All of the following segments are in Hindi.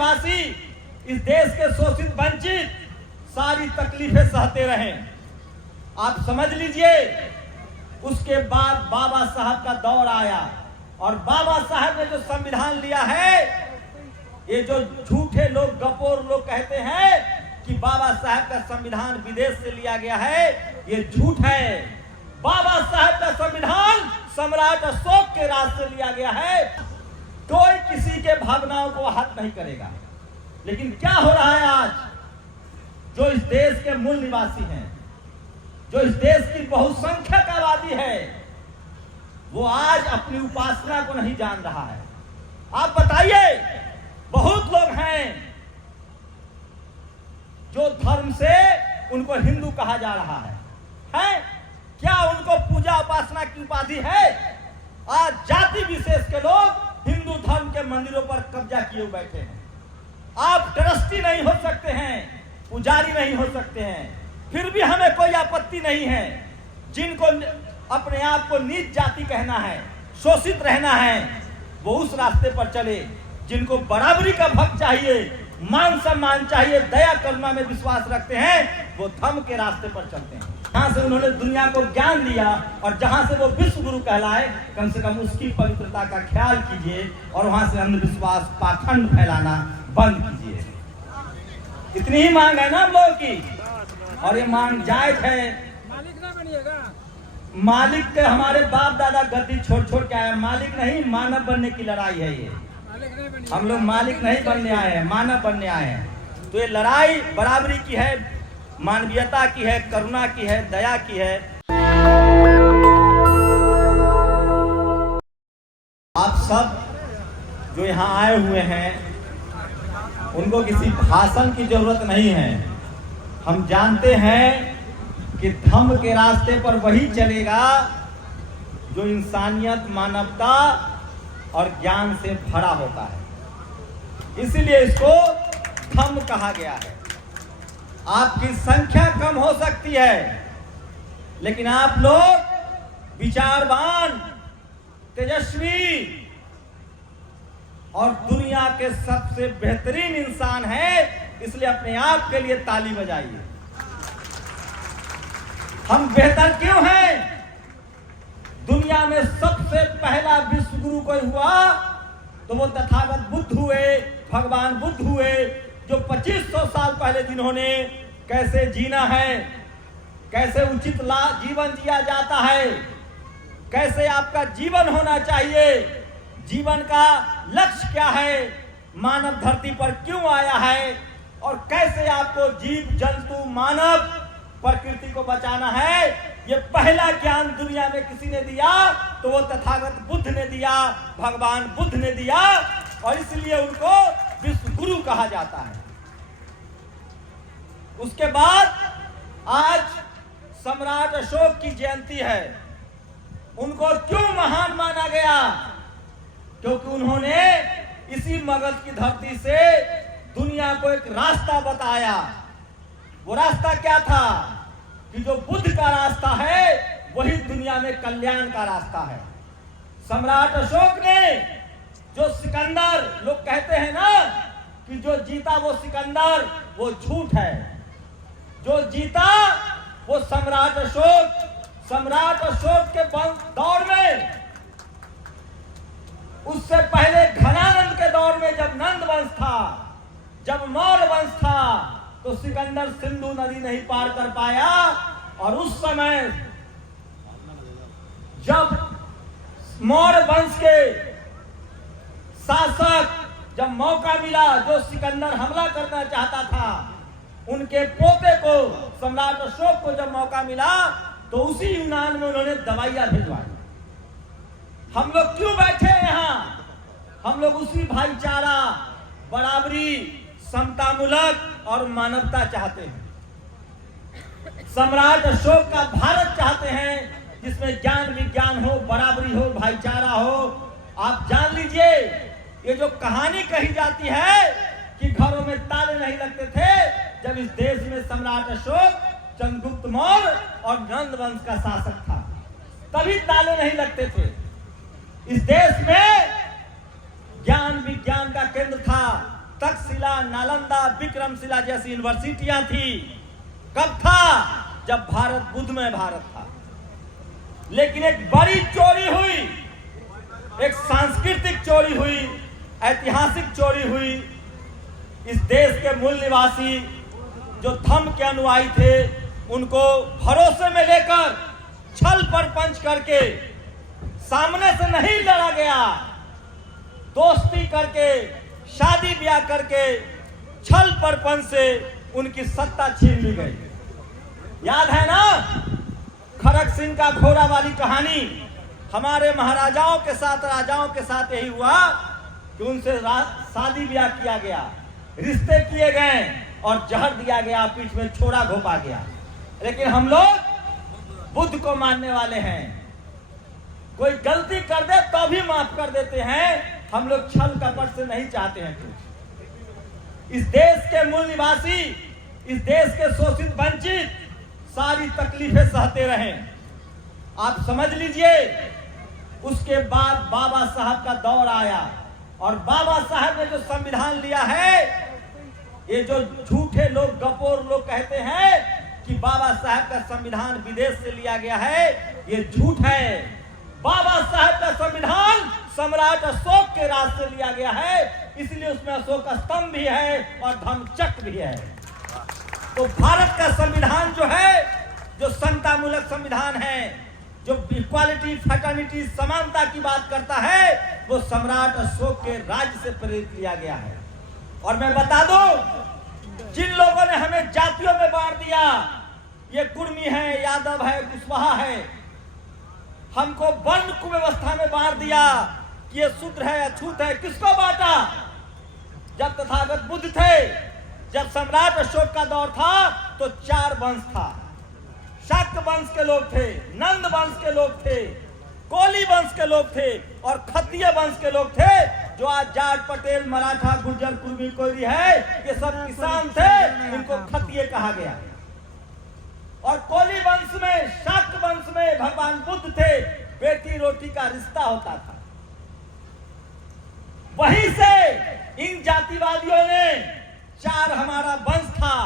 निवासी, इस देश के शोषित वंचित सारी तकलीफें सहते रहे। आप समझ लीजिए, उसके बाद बाबा साहब का दौर आया और बाबा साहब ने जो संविधान लिया है, ये जो झूठे लोग, गपोर लोग कहते हैं कि बाबा साहब का संविधान विदेश से लिया गया है, ये झूठ है। बाबा साहब का संविधान सम्राट अशोक के राज से लिया गया है। कोई किसी के भावनाओं को हत नहीं करेगा। लेकिन क्या हो रहा है आज, जो इस देश के मूल निवासी हैं, जो इस देश की बहुसंख्यक आबादी है, वो आज अपनी उपासना को नहीं जान रहा है। आप बताइए, बहुत लोग हैं जो धर्म से उनको हिंदू कहा जा रहा है? क्या उनको पूजा उपासना की उपाधि है? आज जाति विशेष के लोग हिंदू धर्म के मंदिरों पर कब्जा किए हुए बैठे हैं। आप ट्रस्टी नहीं हो सकते हैं, पुजारी नहीं हो सकते हैं, फिर भी हमें कोई आपत्ति नहीं है। जिनको अपने आप को नीच जाति कहना है, शोषित रहना है, वो उस रास्ते पर चले। जिनको बराबरी का भक्त चाहिए, मान सम्मान चाहिए, दया करुणा में विश्वास रखते हैं, वो धर्म के रास्ते पर चलते हैं। जहां से उन्होंने दुनिया को ज्ञान दिया और जहां से वो विश्व गुरु कहलाए, कम से कम उसकी पवित्रता का ख्याल कीजिए और वहां से अंधविश्वास, पाखंड फैलाना बंद कीजिए। इतनी ही मांग है ना हम लोगों की, और ये मांग जायज है। मालिक ना बनिएगा। मालिक के हमारे बाप दादा गद्दी छोड़ छोड़ के आए, मालिक नहीं, मानव बनने की लड़ाई है ये। हम लोग मालिक नहीं बनने आए हैं, मानव बनने आए हैं। तो ये लड़ाई बराबरी की है, मानवीयता की है, करुणा की है, दया की है। आप सब जो यहाँ आए हुए हैं, उनको किसी भाषण की जरूरत नहीं है। हम जानते हैं कि धम्म के रास्ते पर वही चलेगा जो इंसानियत, मानवता और ज्ञान से भरा होता है। इसलिए इसको धम्म कहा गया है। आपकी संख्या कम हो सकती है, लेकिन आप लोग विचारवान, तेजस्वी और दुनिया के सबसे बेहतरीन इंसान हैं। इसलिए अपने आप के लिए ताली बजाइए। हम बेहतर क्यों हैं? दुनिया में सबसे पहला विश्व गुरु कोई हुआ तो वो तथागत बुद्ध हुए, भगवान बुद्ध हुए, जो 2500 साल पहले जिन्होंने कैसे जीना है, कैसे उचित जीवन जिया जाता है, कैसे आपका जीवन होना चाहिए, जीवन का लक्ष्य क्या है, मानव धरती पर क्यों आया है और कैसे आपको जीव जंतु, मानव, प्रकृति को बचाना है, ये पहला ज्ञान दुनिया में किसी ने दिया तो वो तथागत बुद्ध ने दिया, भगवान बुद्ध ने दिया, और इसलिए उनको विश्व गुरु कहा जाता है। उसके बाद आज सम्राट अशोक की जयंती है। उनको क्यों महान माना गया? क्योंकि उन्होंने इसी मगध की धरती से दुनिया को एक रास्ता बताया। वो रास्ता क्या था कि जो बुद्ध का रास्ता है वही दुनिया में कल्याण का रास्ता है। सम्राट अशोक ने जो सिकंदर, लोग कहते हैं ना कि जो जीता वो सिकंदर, वो झूठ है। जो जीता वो सम्राट अशोक। सम्राट अशोक के दौर में, उससे पहले घनानंद के दौर में जब नंद वंश था, जब मौर्य वंश था, तो सिकंदर सिंधु नदी नहीं पार कर पाया। और उस समय जब मौर्य वंश के शासक, जब मौका मिला, जो सिकंदर हमला करना चाहता था, उनके पोते को, सम्राट अशोक को जब मौका मिला तो उसी यूनान में उन्होंने दवाइयां भिजवाई। हम लोग क्यों बैठे हैं यहाँ? हम लोग उसी भाईचारा, बराबरी, समतामूलक और मानवता चाहते हैं। सम्राट अशोक का भारत चाहते हैं जिसमें ज्ञान विज्ञान हो, बराबरी हो, भाईचारा हो। आप जान लीजिए, ये जो कहानी कही जाती है कि घरों में ताले नहीं लगते थे, जब इस देश में सम्राट अशोक, चंद्रगुप्त मौर्य और नंद वंश का शासक था, तभी ताले नहीं लगते थे। इस देश में ज्ञान विज्ञान का केंद्र था, तक्षशिला, नालंदा, विक्रमशिला जैसी यूनिवर्सिटियां थी। कब था? जब भारत बुद्धमय भारत था। लेकिन एक बड़ी चोरी हुई, एक सांस्कृतिक चोरी हुई, ऐतिहासिक चोरी हुई। इस देश के मूल निवासी जो धर्म के अनुयायी थे, उनको भरोसे में लेकर छल परपंच करके, सामने से नहीं लड़ा गया, दोस्ती करके, शादी ब्याह करके, छल परपंच से उनकी सत्ता छीन ली गई। याद है ना खड़ग सिंह का घोड़ा वाली कहानी? हमारे महाराजाओं के साथ, राजाओं के साथ यही हुआ कि उनसे शादी ब्याह किया गया, रिश्ते किए गए और जहर दिया गया, पीठ में छोड़ा घोंपा गया। लेकिन हम लोग बुद्ध को मानने वाले हैं। कोई गलती कर दे तो भी माफ कर देते हैं। हम लोग छल कपट से नहीं चाहते हैं कुछ। इस देश के मूल निवासी, इस देश के शोषित वंचित सारी तकलीफें सहते रहे। आप समझ लीजिए, उसके बाद बाबा साहब का दौर आया और बाबा साहब ने जो संविधान लिया है, ये जो झूठे लोग, गपोर लोग कहते हैं कि बाबा साहब का संविधान विदेश से लिया गया है, ये झूठ है। बाबा साहब का संविधान सम्राट अशोक के राज से लिया गया है, इसलिए उसमें अशोक स्तंभ भी है और धम्म चक्र भी है। तो भारत का संविधान जो है, जो समतामूलक संविधान है, जो इक्वालिटी, फ्रेटर्निटी, समानता की बात करता है, वो सम्राट अशोक के राज्य से प्रेरित किया गया है। और मैं बता दूं, जिन लोगों ने हमें जातियों में बांट दिया, ये कुर्मी है, यादव है, कुशवाहा है, हमको वर्ण कुव्यवस्था में बांट दिया कि ये शूद्र है, अछूत है, किसको बांटा? जब तथागत बुद्ध थे, जब सम्राट अशोक का दौर था, तो 4 वंश था। शाक्त वंश के लोग थे, नंद वंश के लोग थे, कोली वंश के लोग थे और खत्तीय वंश के लोग थे। जो आज जाट, पटेल, मराठा, गुर्जर, कुर्मी, कोयरी है, ये सब किसान थे, इनको खत्तीय कहा गया। और कोली वंश में, शाक्त वंश में भगवान बुद्ध थे, बेटी रोटी का रिश्ता होता था। वहीं से इन जातिवादियों ने 4 हमारा वंश था।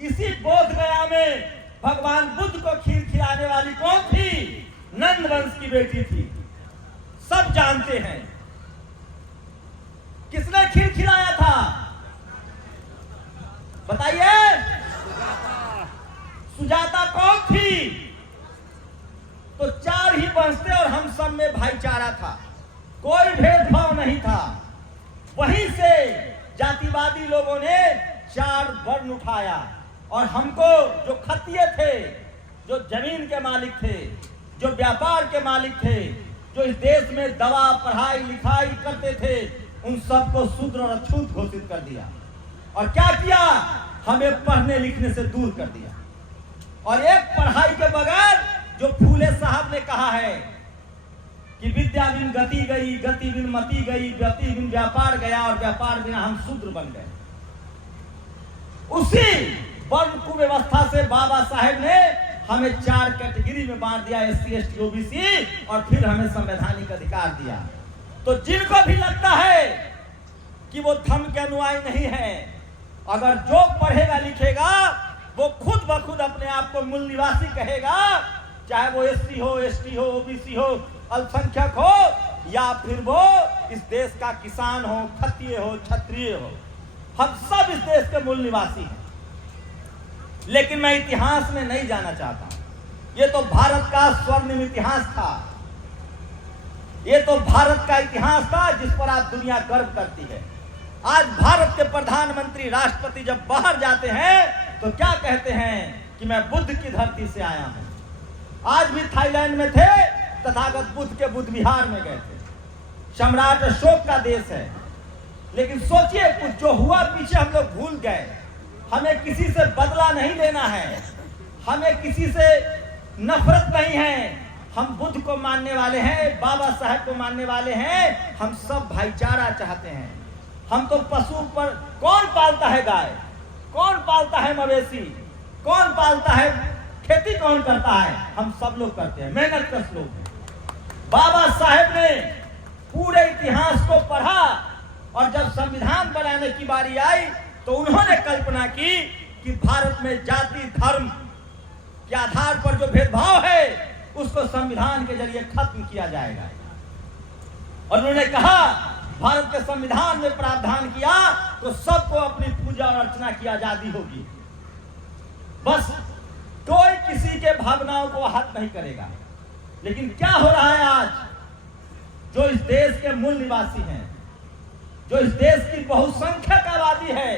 इसी बोध गया में भगवान बुद्ध को खीर खिलाने वाली कौन थी? नंद वंश की बेटी थी। सब जानते हैं। किसने खीर खिलाया था? बताइए। सुजाता कौन थी? तो 4 ही वंश थे और हम सब में भाईचारा था, कोई भेदभाव नहीं था। वहीं से जातिवादी लोगों ने 4 वर्ण उठाया और हमको, जो खत्तीय थे, जो जमीन के मालिक थे, जो व्यापार के मालिक थे, जो इस देश में दवा, पढ़ाई, लिखाई करते थे, उन सबको शूद्र और अछूत घोषित कर दिया। और क्या किया? हमें पढ़ने लिखने से दूर कर दिया। और एक पढ़ाई के बगैर, जो फूले साहब ने कहा है कि विद्या बिन गति गई, गति बिन मति गई, गति बिन व्यापार गया और व्यापार बिना हम शूद्र बन गए। उसी वर्ण कुव्यवस्था से बाबा साहेब ने हमें 4 कैटेगरी में बांट दिया, SC, ST, OBC, और फिर हमें संवैधानिक अधिकार दिया। तो जिनको भी लगता है कि वो धर्म के अनुयायी नहीं है, अगर जो पढ़ेगा लिखेगा, वो खुद ब खुद अपने आप को मूल निवासी कहेगा, चाहे वो SC हो, ST हो, OBC हो, अल्पसंख्यक हो, या फिर वो इस देश का किसान हो, खत्तीय हो, क्षत्रिय हो, हम सब इस देश के मूल निवासी हैं। लेकिन मैं इतिहास में नहीं जाना चाहता। ये तो भारत का स्वर्णिम इतिहास था, ये तो भारत का इतिहास था जिस पर आज दुनिया गर्व करती है। आज भारत के प्रधानमंत्री, राष्ट्रपति जब बाहर जाते हैं तो क्या कहते हैं कि मैं बुद्ध की धरती से आया हूं। आज भी थाईलैंड में थे, तथागत बुद्ध के बुद्ध विहार में गए थे। सम्राट अशोक का देश है। लेकिन सोचिए, कुछ जो हुआ पीछे हम लोग भूल गए। हमें किसी से बदला नहीं लेना है, हमें किसी से नफरत नहीं है। हम बुद्ध को मानने वाले हैं, बाबा साहब को मानने वाले हैं। हम सब भाईचारा चाहते हैं। हम तो पशु पर, कौन पालता है गाय, कौन पालता है मवेशी, कौन पालता है, खेती कौन करता है? हम सब लोग करते हैं, मेहनत कश लोग। बाबा साहब ने पूरे इतिहास को पढ़ा और जब संविधान बनाने की बारी आई तो उन्होंने कल्पना की कि भारत में जाति धर्म के आधार पर जो भेदभाव है उसको संविधान के जरिए खत्म किया जाएगा। और उन्होंने कहा भारत के संविधान में प्रावधान किया तो सबको अपनी पूजा और अर्चना की आजादी होगी, बस कोई किसी के भावनाओं को आहत नहीं करेगा। लेकिन क्या हो रहा है आज, जो इस देश के मूल निवासी हैं, जो इस देश की बहुसंख्यक आबादी है,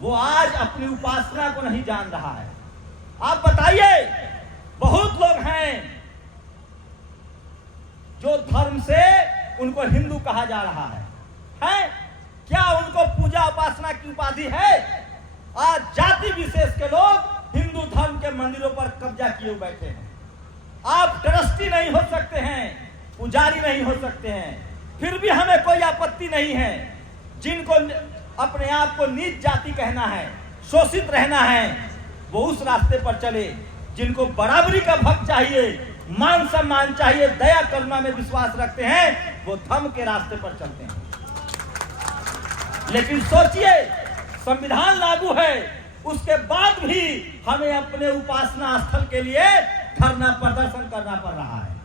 वो आज अपनी उपासना को नहीं जान रहा है। आप बताइए, बहुत लोग हैं जो धर्म से उनको हिंदू कहा जा रहा है? क्या उनको पूजा उपासना की उपाधि है? आज जाति विशेष के लोग हिंदू धर्म के मंदिरों पर कब्जा किए बैठे हैं। आप ट्रस्टी नहीं हो सकते हैं, पुजारी नहीं हो सकते हैं, फिर भी हमें कोई आपत्ति नहीं है। जिनको अपने आप को नीच जाति कहना है, शोषित रहना है, वो उस रास्ते पर चले। जिनको बराबरी का भक्त चाहिए, मान सम्मान चाहिए, दया करुणा में विश्वास रखते हैं, वो धर्म के रास्ते पर चलते हैं। लेकिन सोचिए, संविधान लागू है, उसके बाद भी हमें अपने उपासना स्थल के लिए धरना प्रदर्शन करना पड़ रहा है।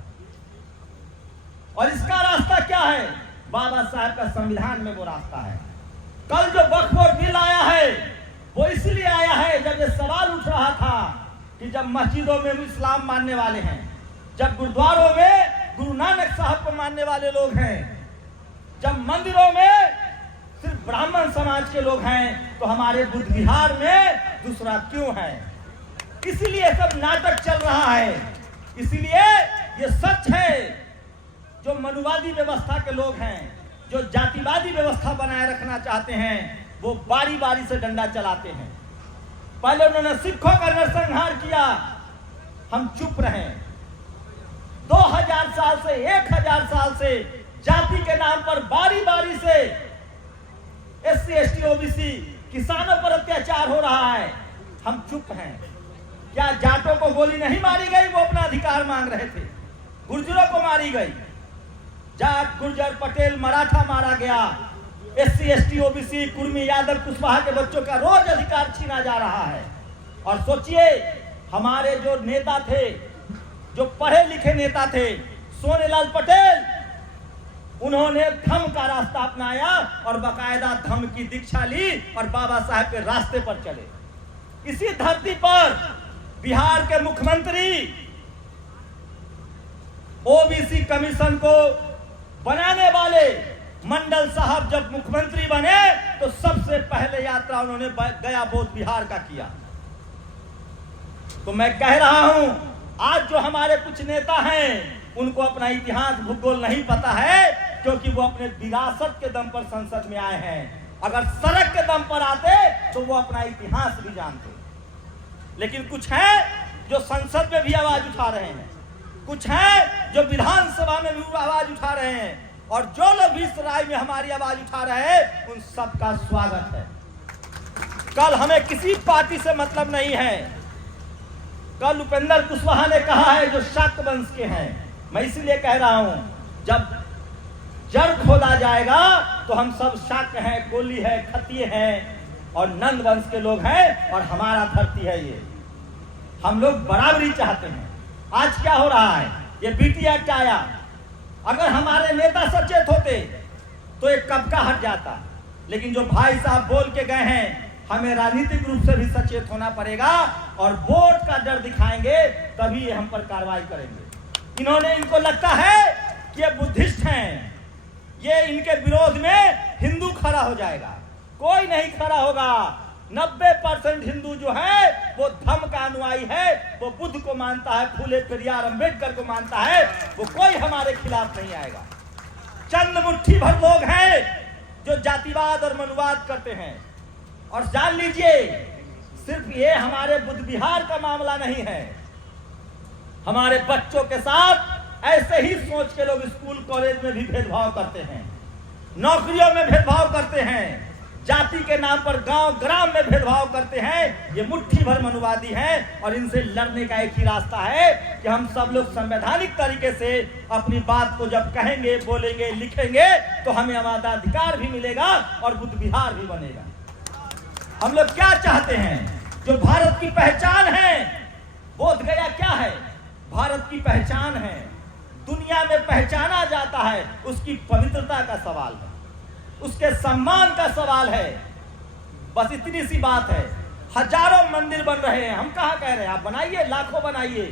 और इसका रास्ता क्या है? बाबा साहब का संविधान में वो रास्ता है। कल जो वक्फ बोर्ड बिल आया है वो इसलिए आया है, जब ये सवाल उठ रहा था कि जब मस्जिदों में इस्लाम मानने वाले हैं, जब गुरुद्वारों में गुरु नानक साहब को मानने वाले लोग हैं, जब मंदिरों में सिर्फ ब्राह्मण समाज के लोग हैं, तो हमारे बुद्ध विहार में दूसरा क्यों है? इसीलिए सब नाटक चल रहा है। इसीलिए ये सच है, जो मनुवादी व्यवस्था के लोग हैं, जो जातिवादी व्यवस्था बनाए रखना चाहते हैं, वो बारी बारी से डंडा चलाते हैं। पहले उन्होंने सिखों का नरसंहार किया, हम चुप रहे। 2000 साल से 1000 साल से जाति के नाम पर बारी बारी से SC ST OBC किसानों पर अत्याचार हो रहा है, हम चुप हैं। क्या जाटों को गोली नहीं मारी गई? वो अपना अधिकार मांग रहे थे। गुर्जरों को मारी गई, जाट गुर्जर पटेल मराठा मारा गया, SC ST OBC Kurmi Yadav Kushwaha के बच्चों का रोज अधिकार छीना जा रहा है। और सोचिए, हमारे जो नेता थे, जो पढ़े लिखे नेता थे, सोनेलाल पटेल, उन्होंने धम्म का रास्ता अपनाया और बाकायदा धम्म की दीक्षा ली और बाबा साहब के रास्ते पर चले। इसी धरती पर बिहार के मुख्यमंत्री OBC कमीशन को बनाने वाले मंडल साहब जब मुख्यमंत्री बने तो सबसे पहले यात्रा उन्होंने गया बौद्ध बिहार का किया। तो मैं कह रहा हूं, आज जो हमारे कुछ नेता हैं, उनको अपना इतिहास भूगोल नहीं पता है, क्योंकि वो अपने विरासत के दम पर संसद में आए हैं। अगर सड़क के दम पर आते तो वो अपना इतिहास भी जानते। लेकिन कुछ हैं जो संसद में भी आवाज उठा रहे हैं, कुछ हैं जो विधानसभा में भी आवाज उठा रहे हैं, और जो लोग भी इस राय में हमारी आवाज उठा रहे हैं, उन सबका स्वागत है। कल हमें किसी पार्टी से मतलब नहीं है। कल उपेंद्र कुशवाहा ने कहा है जो शाक्त वंश के हैं, मैं इसीलिए कह रहा हूं, जब जड़ खोदा जाएगा तो हम सब शाक्त हैं, कोली है, खत्तिये हैं और नंद वंश के लोग हैं, और हमारा धरती है ये। हम लोग बराबरी चाहते हैं। आज क्या हो रहा है? ये BT एक्ट आया, अगर हमारे नेता सचेत होते तो ये कब का हट जाता। लेकिन जो भाई साहब बोल के गए हैं, हमें राजनीतिक रूप से भी सचेत होना पड़ेगा और वोट का डर दिखाएंगे, तभी ये हम पर कार्रवाई करेंगे। इनको लगता है कि ये बुद्धिस्ट हैं, ये इनके विरोध में हिंदू खड़ा हो जाएगा। कोई नहीं खड़ा होगा। 90% हिंदू जो है वो धम्म का अनुयायी है, वो बुद्ध को मानता है, फूले पेरियार अम्बेडकर को मानता है, वो कोई हमारे खिलाफ नहीं आएगा। चंद मुट्ठी भर लोग हैं जो जातिवाद और मनुवाद करते हैं। और जान लीजिए, सिर्फ ये हमारे बुद्ध विहार का मामला नहीं है। हमारे बच्चों के साथ ऐसे ही सोच के लोग स्कूल कॉलेज में भी भेदभाव करते हैं, नौकरियों में भेदभाव करते हैं, जाति के नाम पर गांव ग्राम में भेदभाव करते हैं, ये मुट्ठी भर मनुवादी हैं। और इनसे लड़ने का एक ही रास्ता है कि हम सब लोग संवैधानिक तरीके से अपनी बात को जब कहेंगे, बोलेंगे, लिखेंगे तो हमें हमारा अधिकार भी मिलेगा और बुद्ध विहार भी बनेगा। हम लोग क्या चाहते हैं? जो भारत की पहचान है, बोध गया क्या है? भारत की पहचान है, दुनिया में पहचाना जाता है, उसकी पवित्रता का सवाल है, उसके सम्मान का सवाल है। बस इतनी सी बात है। हजारों मंदिर बन रहे हैं, हम कहां कह रहे हैं? आप बनाइए, लाखों बनाइए।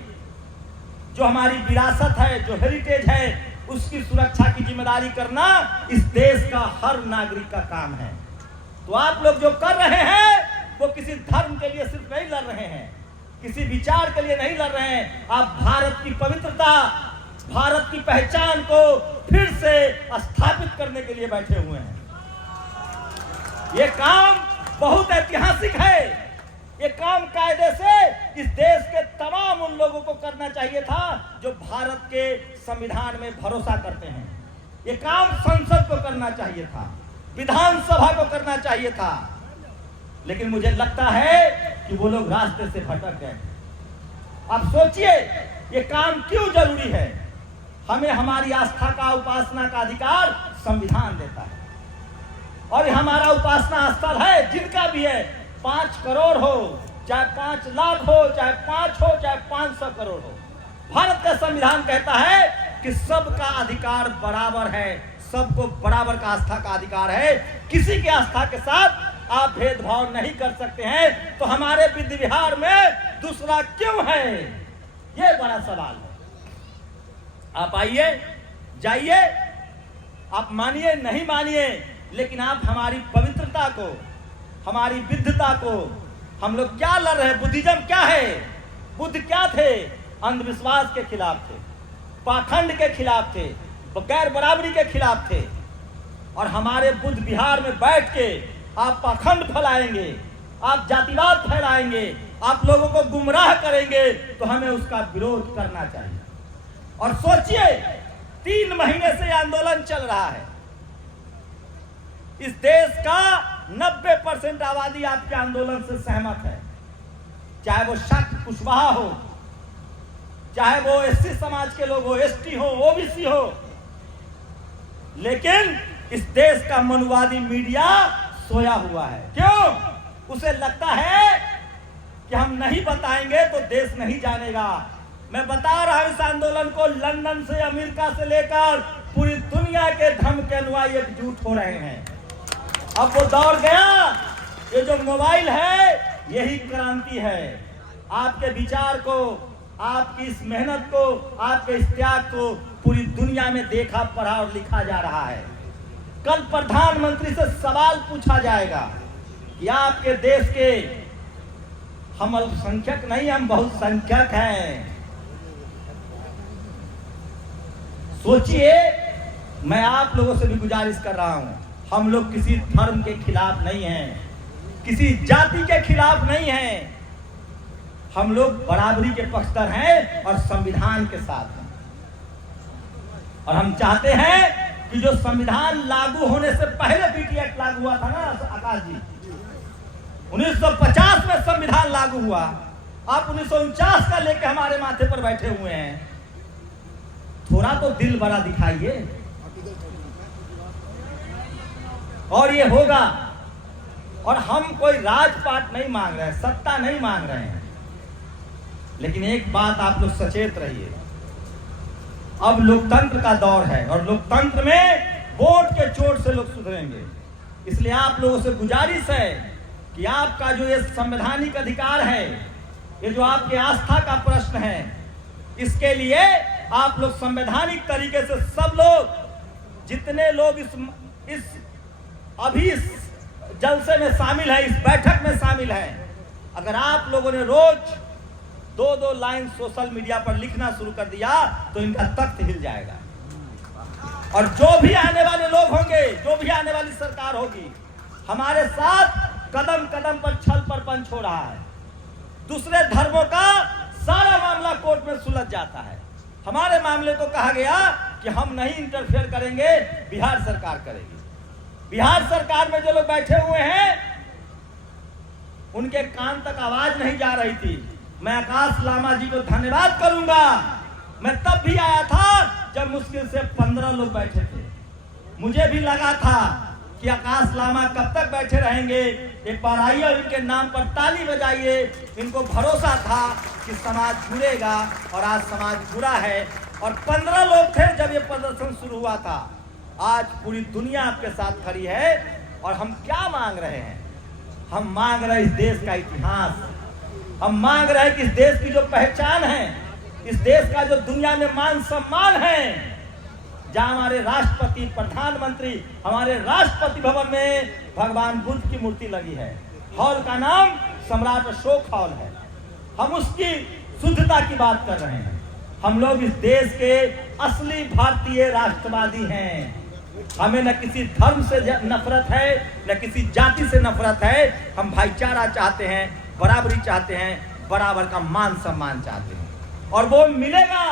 जो हमारी विरासत है, जो हेरिटेज है, उसकी सुरक्षा की जिम्मेदारी करना इस देश का हर नागरिक का काम है। तो आप लोग जो कर रहे हैं वो किसी धर्म के लिए सिर्फ नहीं लड़ रहे हैं, किसी विचार के लिए नहीं लड़ रहे हैं। आप भारत की पवित्रता, भारत की पहचान को फिर से स्थापित करने के लिए बैठे हुए हैं। ये काम बहुत ऐतिहासिक है। ये काम कायदे से इस देश के तमाम उन लोगों को करना चाहिए था जो भारत के संविधान में भरोसा करते हैं। ये काम संसद को करना चाहिए था, विधानसभा को करना चाहिए था। लेकिन मुझे लगता है कि वो लोग रास्ते से भटक गए। आप सोचिए, ये काम क्यों जरूरी है? हमें हमारी आस्था का, उपासना का अधिकार संविधान देता है। और हमारा उपासना स्थल है, जिनका भी है, 5 करोड़ हो, चाहे 5 लाख हो, चाहे 5 हो, चाहे 500 करोड़ हो, भारत का संविधान कहता है कि सबका अधिकार बराबर है, सबको बराबर का आस्था का अधिकार है। किसी के आस्था के साथ आप भेदभाव नहीं कर सकते हैं। तो हमारे विधि विहार में दूसरा क्यों है? ये बड़ा सवाल है। आप आइए, जाइए, आप मानिए नहीं मानिए, लेकिन आप हमारी पवित्रता को, हमारी विद्धता को, हम लोग क्या लड़ रहे हैं? बुद्धिज्म क्या है? बुद्ध क्या थे? अंधविश्वास के खिलाफ थे, पाखंड के खिलाफ थे, गैर बराबरी के खिलाफ थे। और हमारे बुद्ध विहार में बैठ के आप पाखंड फैलाएंगे, आप जातिवाद फैलाएंगे, आप लोगों को गुमराह करेंगे, तो हमें उसका विरोध करना चाहिए। और सोचिए, 3 महीने से आंदोलन चल रहा है। इस देश का 90% आबादी आपके आंदोलन से सहमत है, चाहे वो शाक्त कुशवाहा हो, चाहे वो एससी समाज के लोग हो, एसटी हो, ओबीसी हो। लेकिन इस देश का मनुवादी मीडिया सोया हुआ है। क्यों? उसे लगता है कि हम नहीं बताएंगे तो देश नहीं जानेगा। मैं बता रहा हूं, इस आंदोलन को लंदन से, अमेरिका से लेकर पूरी दुनिया के धर्म के अनुयायी एकजुट हो रहे हैं। अब वो दौर गया। ये जो मोबाइल है, यही क्रांति है। आपके विचार को, आपकी इस मेहनत को, आपके इस त्याग को पूरी दुनिया में देखा, पढ़ा और लिखा जा रहा है। कल प्रधानमंत्री से सवाल पूछा जाएगा कि आपके देश के, हम अल्पसंख्यक नहीं, हम बहुसंख्यक हैं। सोचिए, मैं आप लोगों से भी गुजारिश कर रहा हूं, हम लोग किसी धर्म के खिलाफ नहीं हैं, किसी जाति के खिलाफ नहीं हैं। हम लोग बराबरी के पक्षधर हैं और संविधान के साथ हैं। और हम चाहते हैं कि जो संविधान लागू होने से पहले बीटी एक्ट लागू हुआ था ना आकाश जी, 1950 में संविधान लागू हुआ। आप 1949 का लेके हमारे माथे पर बैठे हुए हैं। थोड़ा तो दिल बड़ा दिखाइए। और ये होगा। और हम कोई राजपाट नहीं मांग रहे हैं, सत्ता नहीं मांग रहे हैं। लेकिन एक बात आप लोग सचेत रहिए, अब लोकतंत्र का दौर है और लोकतंत्र में वोट के चोट से लोग सुधरेंगे। इसलिए आप लोगों से गुजारिश है कि आपका जो ये संवैधानिक अधिकार है, ये जो आपके आस्था का प्रश्न है, इसके लिए आप लोग संवैधानिक तरीके से सब लोग, जितने लोग इस अभी इस जलसे में शामिल है, इस बैठक में शामिल है, अगर आप लोगों ने रोज 2-2 लाइन सोशल मीडिया पर लिखना शुरू कर दिया तो इनका तख्त हिल जाएगा। और जो भी आने वाले लोग होंगे, जो भी आने वाली सरकार होगी, हमारे साथ कदम कदम पर छल प्रपंच हो रहा है। दूसरे धर्मों का सारा मामला कोर्ट में सुलझ जाता है। हमारे मामले को कहा गया कि हम नहीं इंटरफेयर करेंगे, बिहार सरकार करेगी। बिहार सरकार में जो लोग बैठे हुए हैं उनके कान तक आवाज नहीं जा रही थी। मैं आकाश लामा जी को धन्यवाद करूंगा। मैं तब भी आया था जब मुश्किल से 15 लोग बैठे थे। मुझे भी लगा था कि आकाश लामा कब तक बैठे रहेंगे। एक बार आइए और इनके नाम पर ताली बजाइए। इनको भरोसा था कि समाज जुड़ेगा और आज समाज जुड़ा है। और 15 लोग थे जब ये प्रदर्शन शुरू हुआ था। आज पूरी दुनिया आपके साथ खड़ी है। और हम क्या मांग रहे हैं? हम मांग रहे हैं इस देश का इतिहास। हम मांग रहे हैं कि इस देश की जो पहचान है, इस देश का जो दुनिया में मान सम्मान है, जहां हमारे राष्ट्रपति, प्रधानमंत्री, हमारे राष्ट्रपति भवन में भगवान बुद्ध की मूर्ति लगी है। हॉल का नाम सम्राट अशोक हॉल है। हम उसकी शुद्धता की बात कर रहे हैं। हम लोग इस देश के असली भारतीय राष्ट्रवादी हैं। हमें न किसी धर्म से नफरत है, न किसी जाति से नफरत है। हम भाईचारा चाहते हैं, बराबरी चाहते हैं, बराबर का मान सम्मान चाहते हैं। और वो मिलेगा।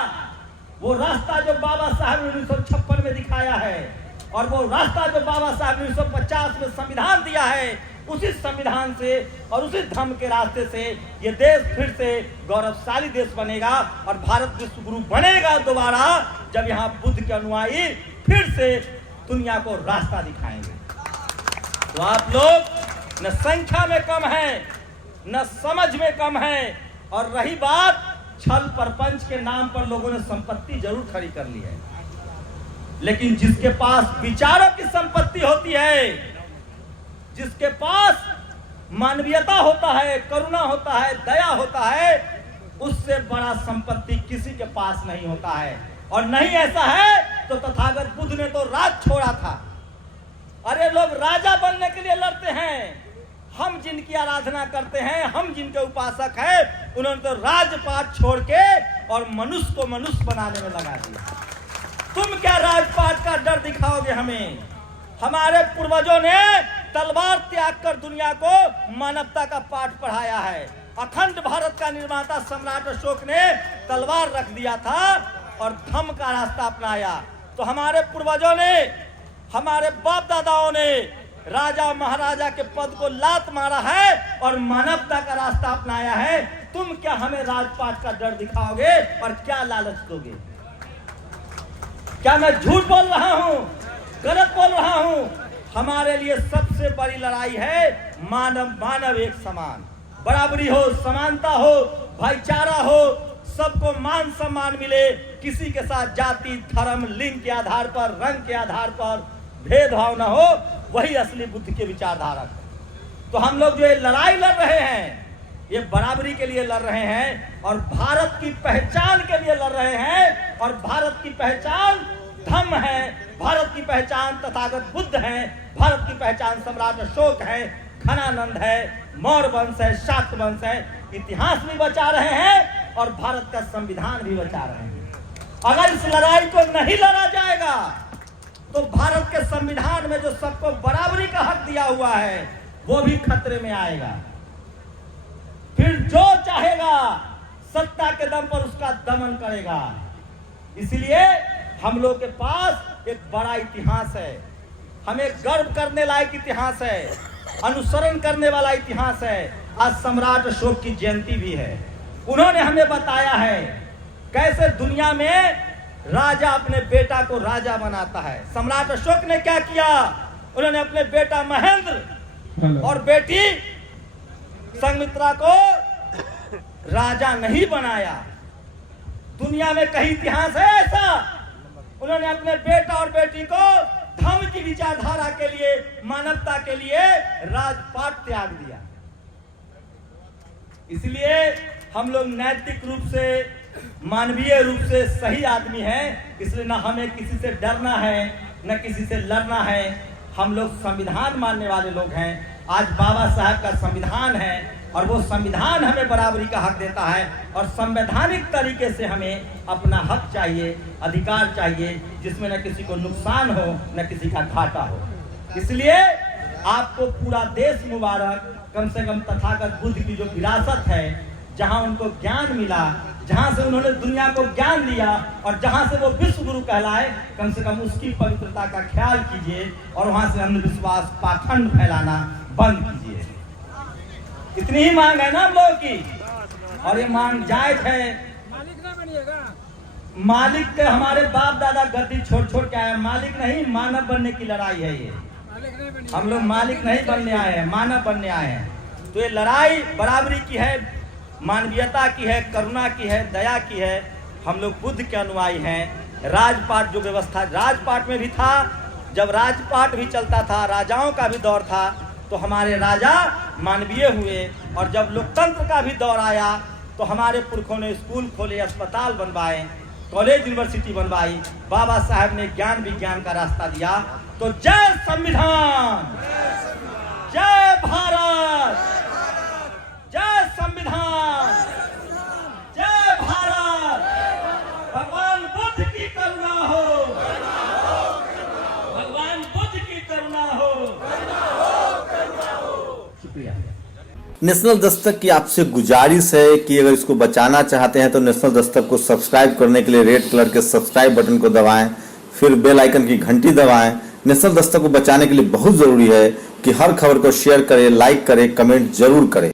वो रास्ता जो बाबा साहब ने 1956 में दिखाया है और वो रास्ता जो बाबा साहब ने 1950 में संविधान दिया है, उसी संविधान से और उसी धर्म के रास्ते से ये देश फिर से गौरवशाली देश बनेगा और भारत विश्व गुरु बनेगा दोबारा, जब यहाँ बुद्ध के अनुयायी फिर से दुनिया को रास्ता दिखाएंगे। तो आप लोग न संख्या में कम है, न समझ में कम है। और रही बात छल प्रपंच के नाम पर लोगों ने संपत्ति जरूर खड़ी कर ली है, लेकिन जिसके पास विचारों की संपत्ति होती है, जिसके पास मानवीयता होता है, करुणा होता है, दया होता है, उससे बड़ा संपत्ति किसी के पास नहीं होता है। और नहीं ऐसा है तो तथागत बुद्ध ने तो राज छोड़ा था। अरे लोग राजा बनने के लिए लड़ते हैं। हम जिनकी आराधना करते हैं, हम जिनके उपासक हैं, उन्होंने तो राजपाट छोड़ के और मनुष्य को मनुष्य बनाने में लगा दिया। तुम क्या राजपाट का डर दिखाओगे हमें? हमारे पूर्वजों ने तलवार त्याग कर दुनिया को मानवता का पाठ पढ़ाया है। अखंड भारत का निर्माता सम्राट अशोक ने तलवार रख दिया था और धम्म का रास्ता अपनाया। तो हमारे पूर्वजों ने, हमारे बाप दादाओं ने राजा महाराजा के पद को लात मारा है और मानवता का रास्ता अपनाया है। तुम क्या हमें राजपाट का डर दिखाओगे और क्या लालच दोगे? क्या मैं झूठ बोल रहा हूं, गलत बोल रहा हूं? हमारे लिए सबसे बड़ी लड़ाई है मानव मानव एक समान, बराबरी हो, समानता हो, भाईचारा हो, सबको मान सम्मान मिले, किसी के साथ जाति, धर्म, लिंग के आधार पर, रंग के आधार पर भेदभाव न हो। वही असली बुद्ध के विचारधारक। तो हम लोग जो ये लड़ाई लड़ रहे हैं, ये बराबरी के लिए लड़ रहे हैं और भारत की पहचान के लिए लड़ रहे हैं। और भारत की पहचान धम्म है, भारत की पहचान तथागत बुद्ध है, भारत की पहचान सम्राट अशोक है, घनानंद है, मौर्य वंश है, शाक्त वंश है। इतिहास भी बचा रहे हैं और भारत का संविधान भी बचा रहे हैं। अगर इस लड़ाई को नहीं लड़ा जाएगा तो भारत के संविधान में जो सबको बराबरी का हक दिया हुआ है वो भी खतरे में आएगा। फिर जो चाहेगा सत्ता के दम पर उसका दमन करेगा। इसलिए हम लोग के पास एक बड़ा इतिहास है, हमें गर्व करने लायक इतिहास है, अनुसरण करने वाला इतिहास है। आज सम्राट अशोक की जयंती भी है। उन्होंने हमें बताया है कैसे दुनिया में राजा अपने बेटा को राजा बनाता है। सम्राट अशोक ने क्या किया? उन्होंने अपने बेटा महेंद्र और बेटी संघमित्रा को राजा नहीं बनाया। दुनिया में कहीं इतिहास है ऐसा? उन्होंने अपने बेटा और बेटी को धर्म की विचारधारा के लिए, मानवता के लिए राजपाट त्याग दिया। इसलिए हम लोग नैतिक रूप से, मानवीय रूप से सही आदमी हैं। इसलिए ना हमें किसी से डरना है, न किसी से लड़ना है। हम लोग संविधान मानने वाले लोग हैं। आज बाबा साहब का संविधान है और वो संविधान हमें बराबरी का हक देता है और संवैधानिक तरीके से हमें अपना हक चाहिए, अधिकार चाहिए, जिसमें न किसी को नुकसान हो, न किसी का घाटा हो। इसलिए आपको पूरा देश मुबारक। कम से कम तथागत बुद्ध की जो विरासत है, जहां उनको ज्ञान मिला, जहां से उन्होंने दुनिया को ज्ञान दिया और जहां से वो विश्व गुरु कहलाए, कम से कम उसकी पवित्रता का ख्याल कीजिए और वहां से अंधविश्वास पाखंड फैलाना बंद कीजिए। इतनी ही मांग है ना हम लोगों की, और ये मांग जायज है। मालिक ना बनिएगा, मालिक के हमारे बाप दादा गद्दी छोड़ छोड़ के आए, मालिक नहीं मानव बनने की लड़ाई है ये। मालिक नहीं बनिएगा। हम लोग मालिक नहीं बनने आए हैं, मानव बनने आए हैं। तो ये लड़ाई बराबरी की है, मानवीयता की है, करुणा की है, दया की है। हम लोग बुद्ध के अनुयायी हैं। राजपाट जो व्यवस्था राजपाट में भी था, जब राजपाट भी चलता था, राजाओं का भी दौर था, तो हमारे राजा मानवीय हुए। और जब लोकतंत्र का भी दौर आया तो हमारे पुरखों ने स्कूल खोले, अस्पताल बनवाए, कॉलेज यूनिवर्सिटी बनवाई, बाबा साहब ने ज्ञान विज्ञान का रास्ता दिया। तो जय संविधान, जय भारत, जय संविधान, जय भारत। भगवान बुद्ध की करुणा हो, भगवान बुद्ध की करुणा हो। शुक्रिया। नेशनल दस्तक की आपसे गुजारिश है कि अगर इसको बचाना चाहते हैं तो नेशनल दस्तक को सब्सक्राइब करने के लिए रेड कलर के सब्सक्राइब बटन को दबाएं, फिर बेल आइकन की घंटी दबाएं। नेशनल दस्तक को बचाने के लिए बहुत जरूरी है कि हर खबर को शेयर करें, लाइक करें, कमेंट जरूर करें।